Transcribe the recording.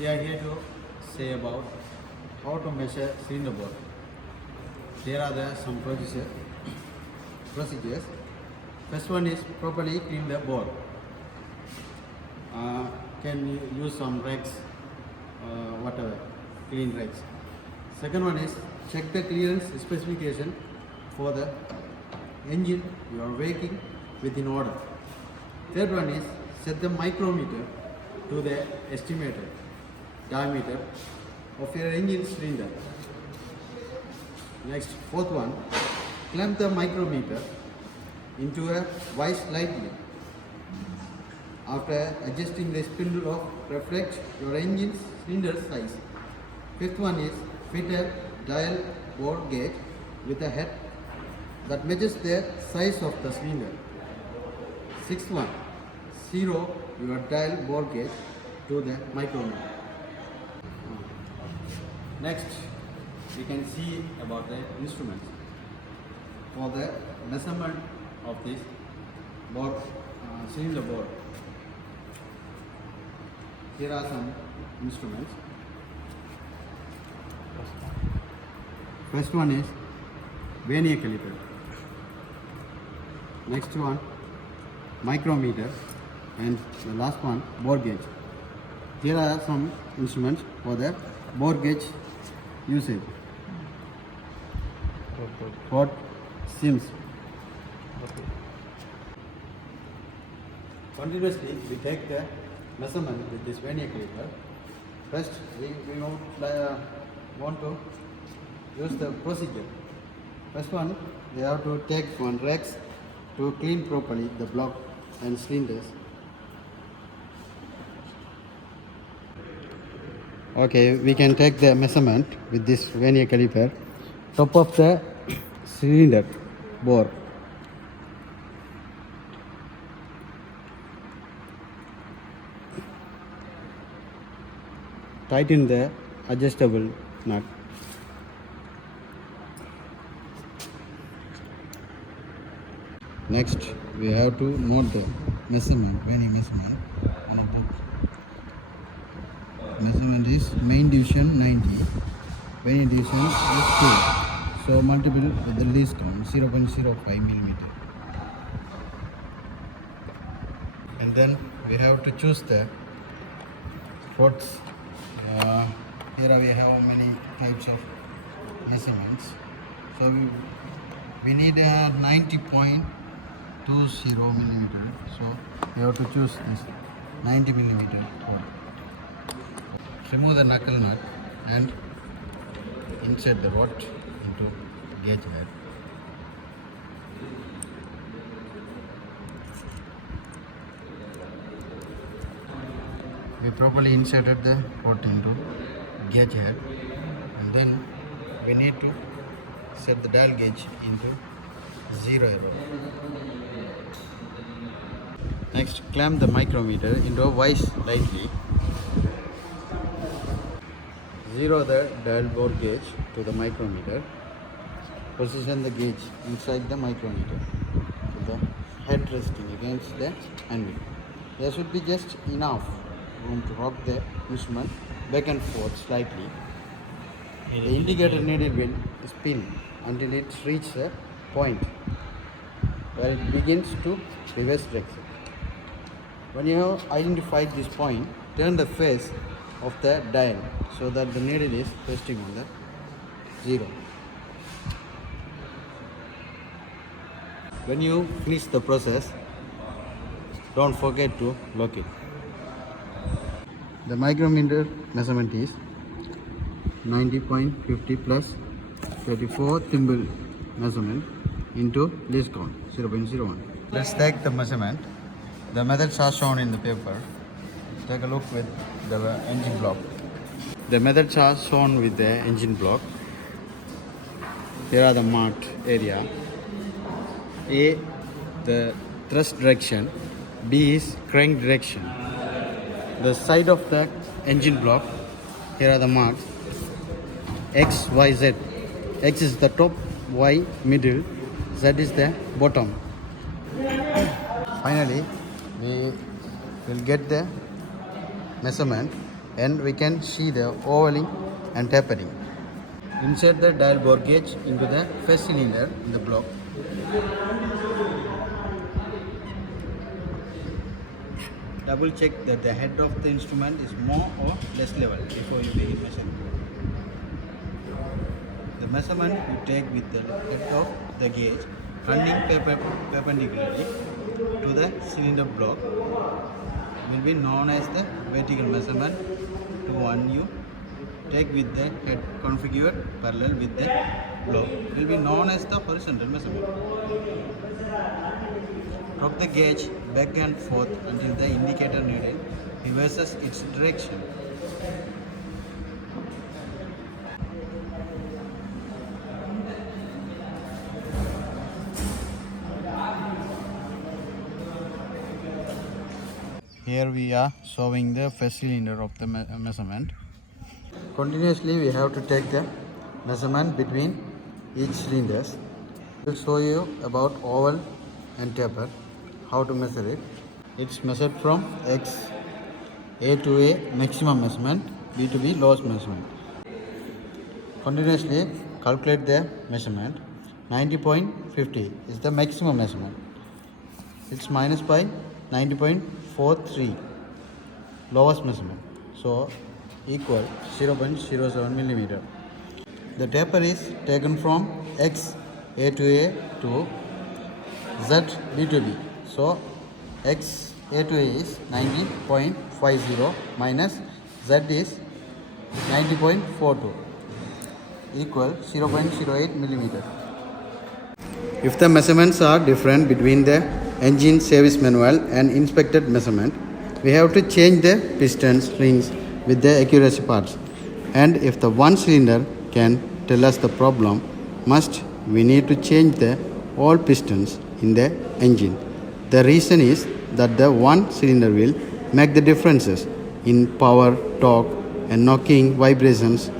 We are here to say about how to measure cylinder bore. Here are some procedures. First one is properly clean the bore. Can you use some rags, whatever, clean rags. Second one is check the clearance specification for the engine you are working within order. Third one is set the micrometer to the estimated diameter of your engine cylinder. Next, fourth one, clamp the micrometer into a vise lightly. After adjusting the spindle of reflect your engine's cylinder size. Fifth one is fit a dial bore gauge with a head that measures the size of the cylinder. Sixth one, zero your dial bore gauge to the micrometer. Next, we can see about the instruments. For the measurement of this bore, cylinder bore, here are some instruments. First one is vernier caliper. Next one, micrometer, and the last one, bore gauge. Here are some instruments for the bore gauge usage. What seams. Continuously, we take the measurement with this vernier caliper. First, we want to use the procedure. First one, we have to take one rags to clean properly the block and cylinders. Okay, we can take the measurement with this vernier caliper, top of the cylinder bore. Tighten the adjustable nut. Next, we have to note the measurement, vernier measurement on a book. Measurement is main division 90, vernier division is 2. So multiple with the least count 0.05 millimeter. And then we have to choose the rods. Here we have many types of measurements. So we need a 90.20 millimeter. So we have to choose this 90 millimeter rod. Remove the knuckle nut and insert the rod into gauge head. We properly inserted the rod into gauge head, and then we need to set the dial gauge into 0 error. Next, clamp the micrometer into a vise lightly. Zero the dial bore gauge to the micrometer. Position the gauge inside the micrometer with the head resting against the anvil. There should be just enough room to rock the instrument back and forth slightly. The indicator needle will spin until it reaches a point where it begins to reverse direction. When you have identified this point, turn the face of the dial so that the needle is resting on the 0. When you finish the process, don't forget to lock it. The micrometer measurement is 90.50 plus 34 thimble measurement into least count 0.01. Let's take the measurement. The methods are shown in the paper. Take a look with the engine block. The methods are shown with the engine block. Here are the marked area. A, the thrust direction. B is crank direction. The side of the engine block, here are the marks. X, Y, Z. X is the top, Y middle, Z is the bottom. Finally, we will get the measurement and we can see the ovaling and tapering. Insert the dial bore gauge into the first cylinder in the block. Double check that the head of the instrument is more or less level before you begin measuring. The measurement you take with the head of the gauge running perpendicularly to the cylinder block will be known as the vertical measurement. To one you take with the head configured parallel with the block will be known as the horizontal measurement. Rock the gauge back and forth until the indicator needle reverses its direction. Here we are showing the first cylinder of the measurement. Continuously we have to take the measurement between each cylinders. I will show you about oval and taper, how to measure it. It's measured from X, A to A maximum measurement, B to B lowest measurement. Continuously calculate the measurement. 90.50 is the maximum measurement. It's minus by 90.43 lowest measurement, so equal 0.07 millimeter. The taper is taken from X A to A to Z B to B. So X A to A is 90.50 minus Z is 90.42 equal 0.08 millimeter. If the measurements are different between the engine service manual and inspected measurement, we have to change the pistons rings with the accuracy parts. And if the one cylinder can tell us the problem, we need to change the all pistons in the engine. The reason is that the one cylinder will make the differences in power, torque and knocking, vibrations